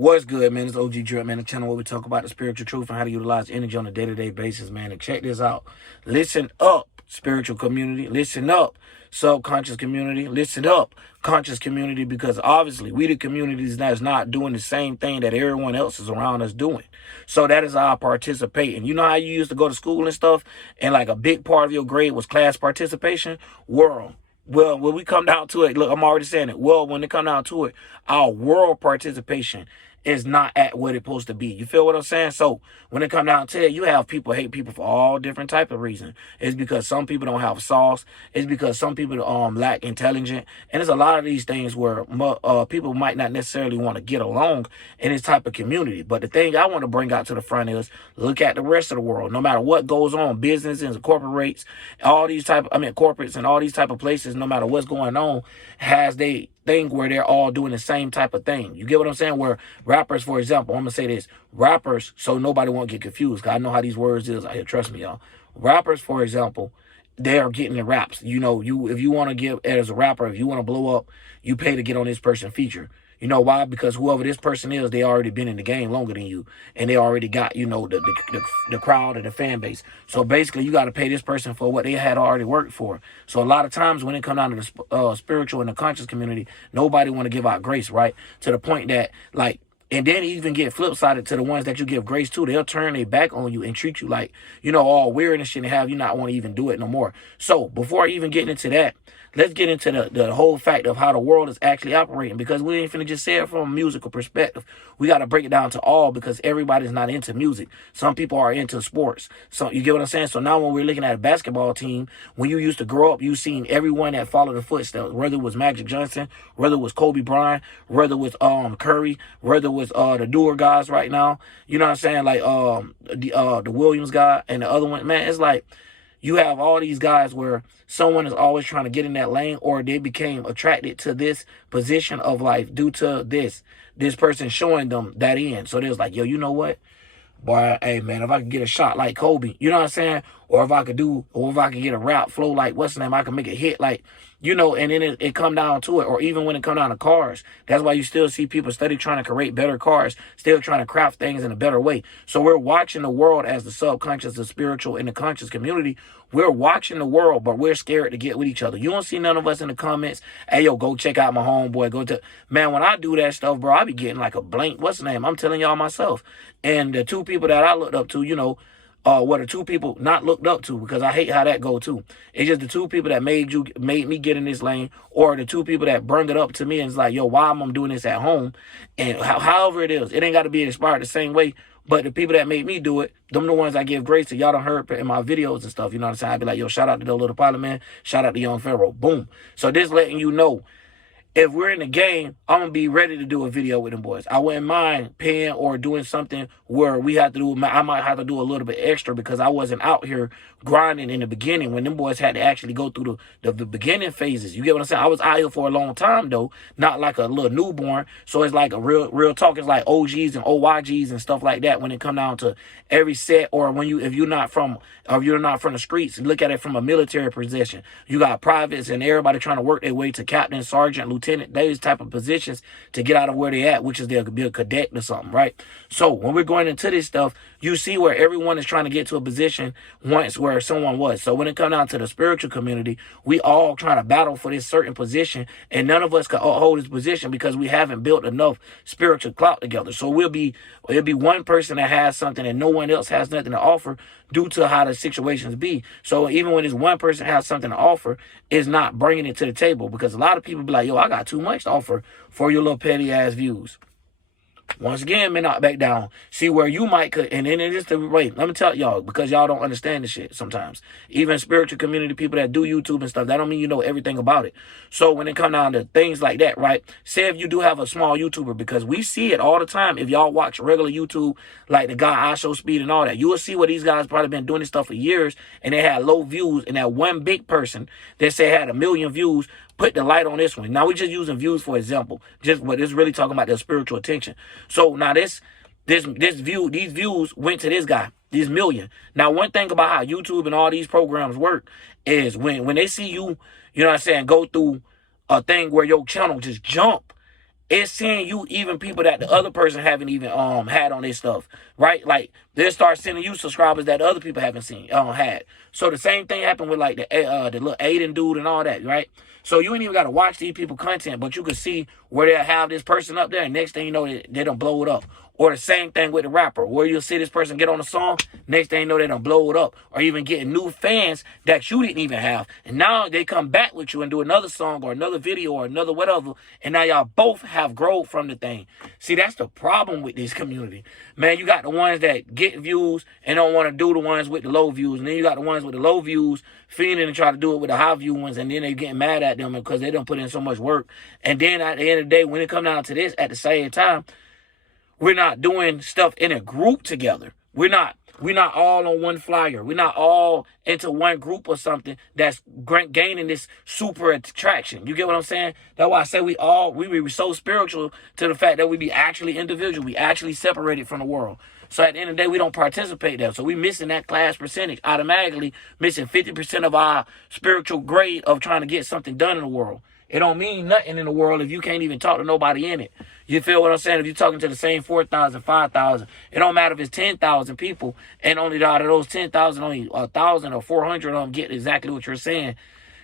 What's good, man? It's OG Drip, man, the channel where we talk about the spiritual truth and how to utilize energy on a day-to-day basis, man. And check this out. Listen up, spiritual community. Listen up, subconscious community. Listen up, conscious community, because obviously we the communities that's not doing the same thing that everyone else is around us doing. So that is our participating. You know how you used to go to school and stuff, and like a big part of your grade was class participation? Well, when we come down to it, look, I'm already saying it. Well, when it come down to it, our world participation is not at what it's supposed to be. You feel what I'm saying? So when it come down to it, you have people hate people for all different type of reasons. It's because some people don't have sauce. It's because some people lack intelligence. And there's a lot of these things where people might not necessarily want to get along in this type of community. But the thing I want to bring out to the front is look at the rest of the world. No matter what goes on, businesses and corporates, corporates and all these type of places, no matter what's going on, has they thing where they're all doing the same type of thing. You get what I'm saying? Where rappers, for example, I'm gonna say this, rappers, so nobody won't get confused, because I know how these words is out here, trust me, y'all. Rappers, for example, they are getting the raps. You know, if you want to give, as a rapper, if you want to blow up, you pay to get on this person feature. You know why? Because whoever this person is, they already been in the game longer than you, and they already got, you know, the crowd and the fan base. So basically, you got to pay this person for what they had already worked for. So a lot of times when it comes down to the spiritual and the conscious community, nobody want to give out grace, right? To the point that, like, and then even get flip-sided to the ones that you give grace to, they'll turn their back on you and treat you like, you know, all weird and shit, and have you not want to even do it no more. So before even getting into that, let's get into the whole fact of how the world is actually operating, because we ain't finna just say it from a musical perspective. We got to break it down to all, because everybody's not into music. Some people are into sports. So you get what I'm saying? So now when we're looking at a basketball team, when you used to grow up, you seen everyone that followed the footsteps, whether it was Magic Johnson, whether it was Kobe Bryant, whether it was Curry, whether it was the newer guys right now. You know what I'm saying? Like the Williams guy and the other one. Man, it's like you have all these guys where someone is always trying to get in that lane, or they became attracted to this position of life due to this person showing them that end. So they was like, yo, you know what? Boy, hey, man, if I could get a shot like Kobe, you know what I'm saying? Or if I could get a rap flow like, what's the name? I can make a hit like, you know, and then it come down to it. Or even when it come down to cars, that's why you still see people steady trying to create better cars, still trying to craft things in a better way. So we're watching the world as the subconscious, the spiritual, and the conscious community. We're watching the world, but we're scared to get with each other. You don't see none of us in the comments, hey, yo, go check out my homeboy. Man, when I do that stuff, bro, I be getting like a blank, what's the name? I'm telling y'all myself. And the two people that I looked up to, you know, what are two people not looked up to, because I hate how that go too. It's just the two people that made me get in this lane, or the two people that bring it up to me and it's like, yo, why am I doing this at home? And however it is, it ain't got to be inspired the same way. But the people that made me do it, them the ones I give grace to. Y'all done heard in my videos and stuff. You know what I'm saying? I be like, yo, shout out to the little pilot man. Shout out to Young Pharaoh. Boom. So this letting you know, if we're in the game, I'm going to be ready to do a video with them boys. I wouldn't mind paying or doing something where we have to do, I might have to do a little bit extra, because I wasn't out here grinding in the beginning when them boys had to actually go through the beginning phases. You get what I'm saying? I was out here for a long time, though, not like a little newborn. So it's like a real talk. It's like OGs and OYGs and stuff like that when it come down to every set, or when if you're not from the streets, look at it from a military position. You got privates and everybody trying to work their way to captain, sergeant, lieutenant, those type of positions to get out of where they at, which is they'll be a cadet or something, right? So when we're going into this stuff, you see where everyone is trying to get to a position once where someone was. So when it comes down to the spiritual community, we all trying to battle for this certain position, and none of us can hold this position because we haven't built enough spiritual clout together. So it'll be one person that has something and no one else has nothing to offer due to how the situations be. So even when this one person has something to offer, it's not bringing it to the table, because a lot of people be like, yo, I got too much to offer for your little petty ass views. Once again, may not back down. See where you might could, and then it is the wait. Let me tell y'all, because y'all don't understand this shit sometimes. Even spiritual community people that do YouTube and stuff, that don't mean you know everything about it. So when it come down to things like that, right? Say if you do have a small YouTuber, because we see it all the time. If y'all watch regular YouTube, like the guy I Show Speed and all that, you will see where these guys probably been doing this stuff for years, and they had low views, and that one big person that say had 1 million views put the light on this one. Now we just using views for example, just what it's really talking about, the spiritual attention. So now these views went to this guy, these million. Now one thing about how YouTube and all these programs work is when they see you, you know what I'm saying, go through a thing where your channel just jump, It's seeing you even people that the other person haven't even had on their stuff, right? Like they'll start sending you subscribers that other people haven't seen had. So the same thing happened with like the little Aiden dude and all that, right? So you ain't even got to watch these people content, but you can see where they'll have this person up there, and next thing you know, they don't blow it up. Or the same thing with the rapper, where you'll see this person get on a song, next thing you know, they don't blow it up. Or even getting new fans that you didn't even have. And now they come back with you and do another song or another video or another whatever, and now y'all both have growth from the thing. See, that's the problem with this community. Man, you got the ones that get views and don't want to do the ones with the low views. And then you got the ones with the low views feeding and try to do it with the high view ones, and then they getting mad at them because they don't put in so much work. And then at the end of the day, when it comes down to this, at the same time, we're not doing stuff in a group together. We're not all on one flyer. We're not all into one group or something that's gaining this super attraction. You get what I'm saying? That's why I say we be so spiritual to the fact that we be actually individual. We actually separated from the world. So at the end of the day, we don't participate there. So we missing that class percentage, automatically missing 50% of our spiritual grade of trying to get something done in the world. It don't mean nothing in the world if you can't even talk to nobody in it. You feel what I'm saying? If you're talking to the same 4,000, 5,000, it don't matter if it's 10,000 people and only out of those 10,000, only 1,000 or 400 of them get exactly what you're saying.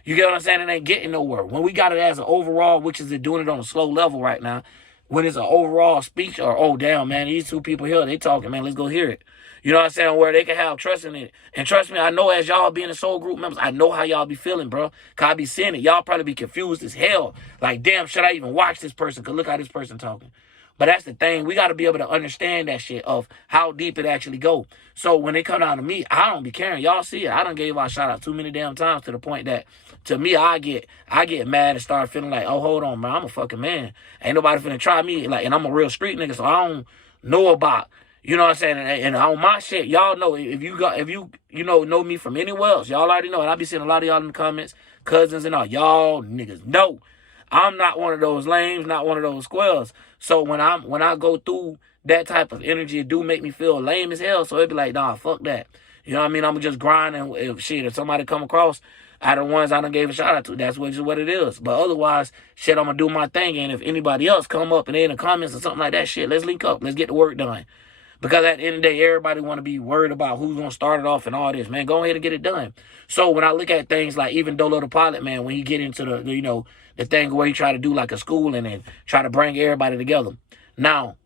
You get what I'm saying? It ain't getting nowhere. When we got it as an overall, which is doing it on a slow level right now, when it's an overall speech or, oh, damn, man, these two people here, they talking, man, let's go hear it. You know what I'm saying? Where they can have trust in it. And trust me, I know as y'all being a soul group members, I know how y'all be feeling, bro. Because I be seeing it. Y'all probably be confused as hell. Like, damn, should I even watch this person? Because look how this person talking. But that's the thing. We got to be able to understand that shit of how deep it actually go. So when they come down to me, I don't be caring. Y'all see it. I done gave our shout out too many damn times to the point that, to me, I get mad and start feeling like, oh, hold on, man, I'm a fucking man. Ain't nobody finna try me. Like, and I'm a real street nigga, so I don't know about, you know what I'm saying? And on my shit, y'all know, if you know me from anywhere else, y'all already know. And I be seeing a lot of y'all in the comments, cousins and all. Y'all niggas know I'm not one of those lames, not one of those squares. So when I go through that type of energy, it do make me feel lame as hell. So it be like, nah, fuck that. You know what I mean? I'm just grinding. If somebody come across out of the ones I done gave a shout out to, that's just what it is. But otherwise, shit, I'm gonna do my thing. And if anybody else come up and they in the comments or something like that, shit, let's link up. Let's get the work done. Because at the end of the day, everybody want to be worried about who's going to start it off and all this. Man, go ahead and get it done. So when I look at things like even Dolo the Pilot, man, when he get into the thing where he try to do like a school and then try to bring everybody together. Now,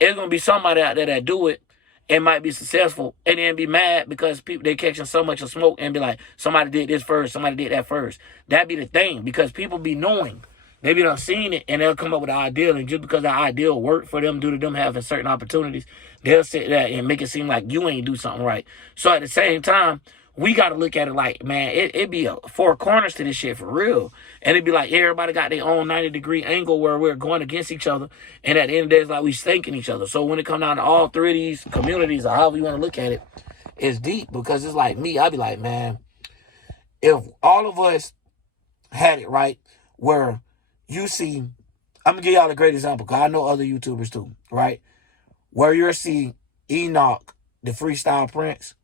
there's going to be somebody out there that do it and might be successful and then be mad because people, they catching so much of smoke and be like, somebody did this first, somebody did that first. That be the thing, because people be knowing. They be done seen it and they'll come up with an ideal, and just because the ideal worked for them due to them having certain opportunities, they'll sit there and make it seem like you ain't do something right. So at the same time, we got to look at it like, man, it be four corners to this shit for real. And it be like everybody got their own 90-degree angle where we're going against each other. And at the end of the day, it's like we stinking each other. So when it come down to all three of these communities, or however you want to look at it, it's deep. Because it's like me, I be like, man, if all of us had it right, where you see, I'm going to give y'all a great example, because I know other YouTubers too, right? Where you'll see Enoch, the freestyle prince,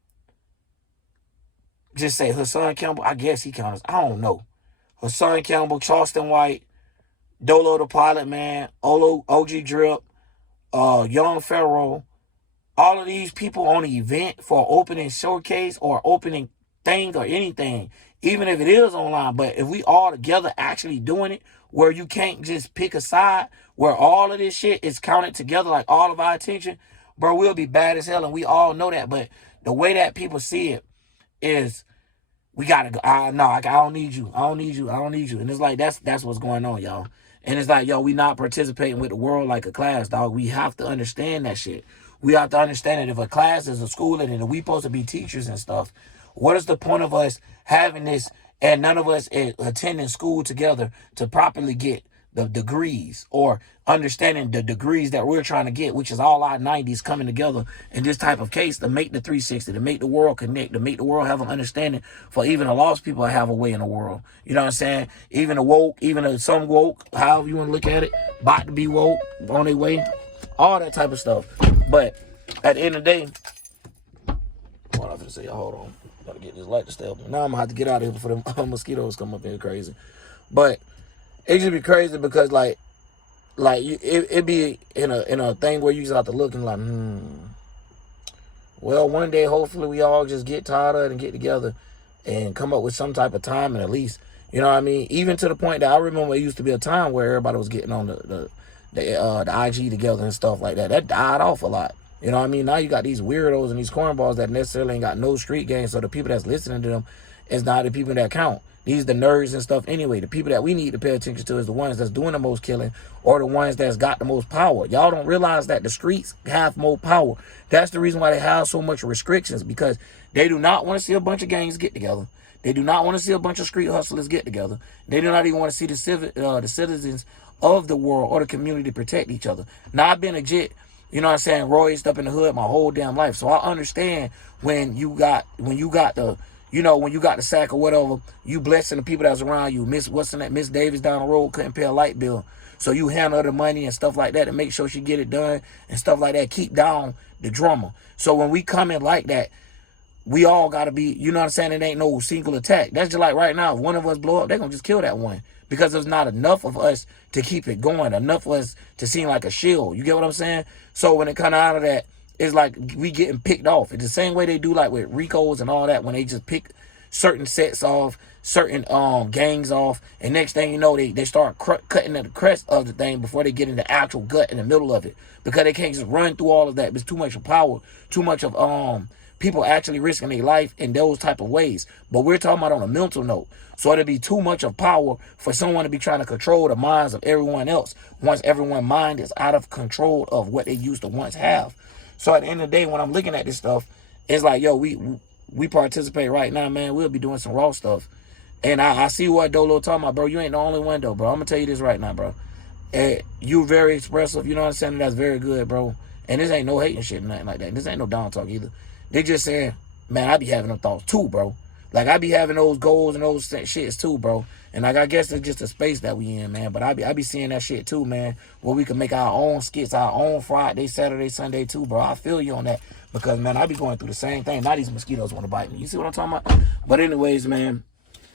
just say Hassan Campbell, I guess he counts. I don't know. Hassan Campbell, Charleston White, Dolo the Pilot, man, OG Drip, Young Pharaoh, all of these people on the event for opening showcase or opening thing or anything, even if it is online, but if we all together actually doing it, where you can't just pick a side, where all of this shit is counted together, like all of our attention, bro, we'll be bad as hell, and we all know that. But the way that people see it is, we gotta go. No, I don't need you. I don't need you. I don't need you. And it's like that's what's going on, y'all. And it's like, yo, we not participating with the world like a class, dog. We have to understand that shit. We have to understand that if a class is a school and we supposed to be teachers and stuff, what is the point of us having this and none of us attending school together to properly get the degrees or understanding the degrees that we're trying to get, which is all our 90s coming together in this type of case to make the 360, to make the world connect, to make the world have an understanding for even the lost people to have a way in the world. You know what I'm saying? Even the woke, even the some woke, however you want to look at it, about to be woke, on their way, all that type of stuff. But at the end of the day, what I'm going to say, hold on. Gotta get this light to stay open. Now I'm going to have to get out of here before the mosquitoes come up here crazy. But it just be crazy because, like, like it be in a thing where you just have to look and like, well, one day hopefully we all just get tired of it and get together and come up with some type of time, and at least, you know what I mean? Even to the point that I remember it used to be a time where everybody was getting on the IG together and stuff like that. That died off a lot. You know what I mean? Now you got these weirdos and these cornballs that necessarily ain't got no street game, so the people that's listening to them is not the people that count. These the nerds and stuff anyway. The people that we need to pay attention to is the ones that's doing the most killing or the ones that's got the most power. Y'all don't realize that the streets have more power. That's the reason why they have so much restrictions, because they do not want to see a bunch of gangs get together. They do not want to see a bunch of street hustlers get together. They do not even want to see the citizens of the world or the community protect each other. Now, I've been a jit, you know what I'm saying, royed up in the hood my whole damn life. So I understand when you got the, you know, when you got the sack or whatever, you blessing the people that's around you. Miss Davis down the road couldn't pay a light bill. So you handle her the money and stuff like that to make sure she get it done and stuff like that. Keep down the drama. So when we come in like that, we all got to be, you know what I'm saying? It ain't no single attack. That's just like right now. If one of us blow up, they're going to just kill that one. Because there's not enough of us to keep it going. Enough of us to seem like a shield. You get what I'm saying? So when it comes out of that, it's like we getting picked off. It's the same way they do like with Ricos and all that, when they just pick certain sets off, certain gangs off, and next thing you know, they start cutting at the crest of the thing before they get in the actual gut in the middle of it, because they can't just run through all of that. It's too much of power, too much of people actually risking their life in those type of ways. But we're talking about on a mental note. So it'd be too much of power for someone to be trying to control the minds of everyone else once everyone's mind is out of control of what they used to once have. So at the end of the day, when I'm looking at this stuff, it's like, yo, we participate right now, man. We'll be doing some raw stuff. And I see what Dolo talking about, bro. You ain't the only one, though, bro. I'm going to tell you this right now, bro. You very expressive. You know what I'm saying? That's very good, bro. And this ain't no hating shit, nothing like that. This ain't no down talk either. They just saying, man, I be having them thoughts too, bro. Like, I be having those goals and those shits too, bro. And like, I guess it's just a space that we in, man. But I be seeing that shit too, man. Where we can make our own skits, our own Friday, Saturday, Sunday too, bro. I feel you on that. Because, man, I be going through the same thing. Now these mosquitoes want to bite me. You see what I'm talking about? But anyways, man,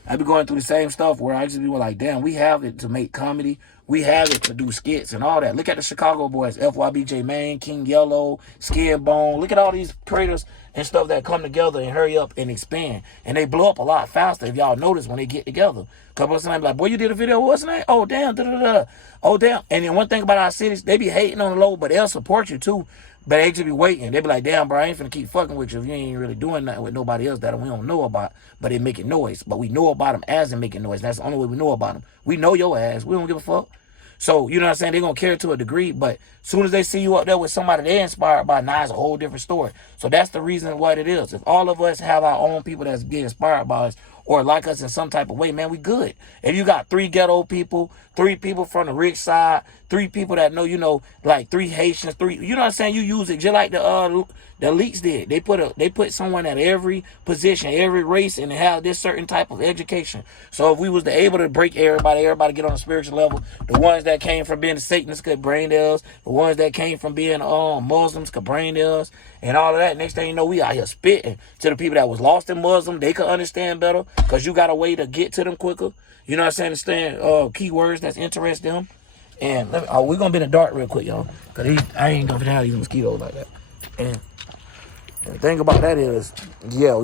I be going through the same stuff where I just be like, damn, we have it to make comedy. We have it to do skits and all that. Look at the Chicago boys, FYBJ Main, King Yellow, Skin Bone. Look at all these creators and stuff that come together and hurry up and expand. And they blow up a lot faster, if y'all notice, when they get together. Couple of times like, boy, you did a video, what's the name? Oh, damn, da-da-da. Oh, damn. And then one thing about our cities, they be hating on the low, but they'll support you too. But they just be waiting. They be like, damn, bro, I ain't finna keep fucking with you if you ain't really doing nothing with nobody else that we don't know about, but they making noise. But we know about them as they making noise. That's the only way we know about them. We know your ass. We don't give a fuck. So, you know what I'm saying? They're going to care to a degree, but as soon as they see you up there with somebody they're inspired by, now it's a whole different story. So that's the reason what it is. If all of us have our own people that's getting inspired by us or like us in some type of way, man, we good. If you got 3 ghetto people, 3 people from the rich side, 3 people that know, you know, like 3 Haitians, 3, you know what I'm saying? You use it just like the elites did. They put someone at every position, every race, and have this certain type of education. So if we was able to break everybody get on a spiritual level, the ones that came from being Satanists could brain theirs, the ones that came from being Muslims could brain theirs, and all of that. Next thing you know, we out here spitting to the people that was lost in Muslim. They could understand better because you got a way to get to them quicker. You know what I'm saying? Understand keywords that's interest them. And we're going to be in the dark real quick, y'all, because I ain't going to have these mosquitoes like that. And the thing about that is, yeah, all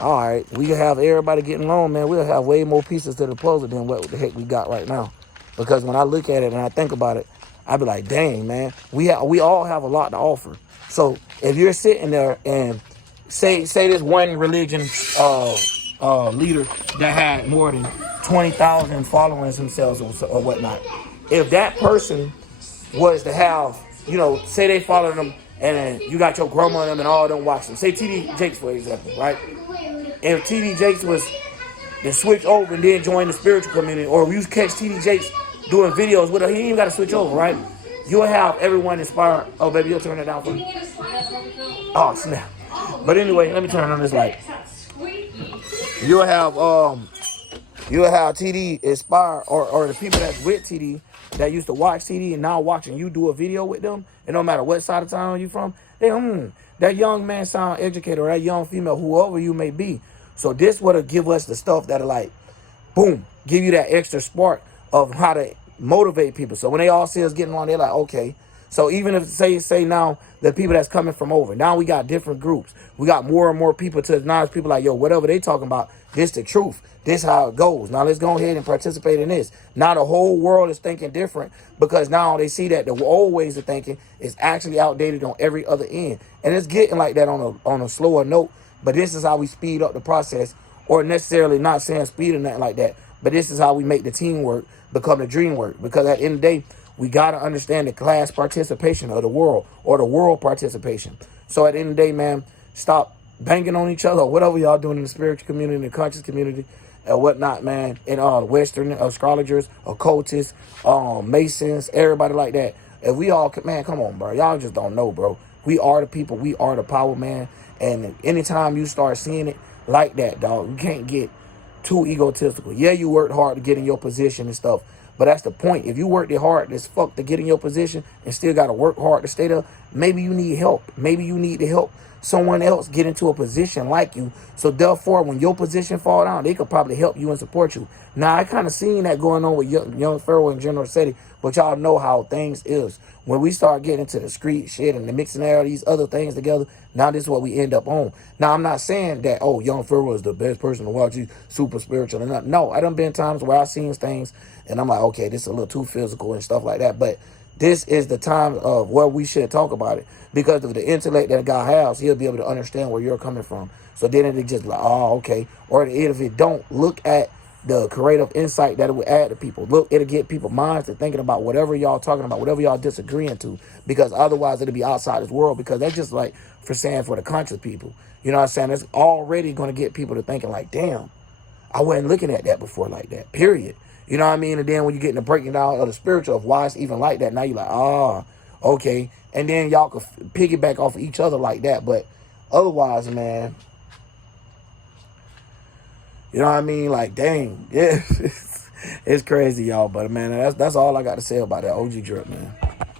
right, we can have everybody getting along, man. We'll have way more pieces to the puzzle than what the heck we got right now. Because when I look at it and I think about it, I be like, dang, man, we all have a lot to offer. So if you're sitting there and say this one religion leader that had more than 20,000 followers themselves or whatnot, if that person was to have, you know, say they follow them and you got your grandma and them and all them watch them. Say TD Jakes, for example, right? If TD Jakes was to switch over and then join the spiritual community, or you catch TD Jakes doing videos with her, he ain't even got to switch over, right? You'll have everyone inspired. Oh, baby, you'll turn it down for me. Oh, snap. But anyway, let me turn on this light. You'll have TD inspire, or the people that's with TD that used to watch TD and now watching you do a video with them, and no matter what side of town you from, they that young man sound educated, or that young female, whoever you may be. So this would give us the stuff that'll like, boom, give you that extra spark of how to motivate people. So when they all see us getting on, they're like, okay. So even if say now the people that's coming from over, now we got different groups. We got more and more people to acknowledge people like, yo, whatever they talking about, this the truth. This how it goes. Now let's go ahead and participate in this. Now the whole world is thinking different because now they see that the old ways of thinking is actually outdated on every other end. And it's getting like that on a slower note. But this is how we speed up the process, or necessarily not saying speed or nothing like that. But this is how we make the teamwork become the dream work. Because at the end of the day, we got to understand the class participation of the world, or the world participation. So at the end of the day, man, stop banging on each other, or whatever y'all doing in the spiritual community, in the conscious community, and whatnot, man. And Western astrologers, occultists, Masons, everybody like that. If we all, man, come on, bro. Y'all just don't know, bro. We are the people. We are the power, man. And anytime you start seeing it like that, dog, you can't get too egotistical. Yeah, you worked hard to get in your position and stuff, but that's the point. If you worked it hard as fuck to get in your position and still got to work hard to stay there, maybe you need help. Maybe you need to help someone else get into a position like you. So therefore, when your position fall down, they could probably help you and support you. Now, I kind of seen that going on with young Pharaoh and General Seti, but y'all know how things is. When we start getting into the street shit and the mixing all these other things together, now this is what we end up on. Now, I'm not saying that, oh, young Pharaoh is the best person to watch, he's super spiritual and not. No, I done been times where I've seen things and I'm like, okay, this is a little too physical and stuff like that. But this is the time of where we should talk about it, because of the intellect that a guy has, he'll be able to understand where you're coming from. So then it just like, oh, okay. Or if it don't, look at the creative insight that it will add to people. Look, it'll get people's minds to thinking about whatever y'all talking about, whatever y'all disagreeing to, because otherwise it'll be outside this world, because that's just like for saying for the conscious people. You know what I'm saying? It's already going to get people to thinking like, damn, I wasn't looking at that before like that, period. You know what I mean? And then when you get in the breaking down of the spiritual of why it's even like that, now you're like, ah, okay. And then y'all can piggyback off of each other like that. But otherwise, man, you know what I mean? Like, dang, yeah, it's crazy, y'all. But man, that's all I got to say about that OG drip, man.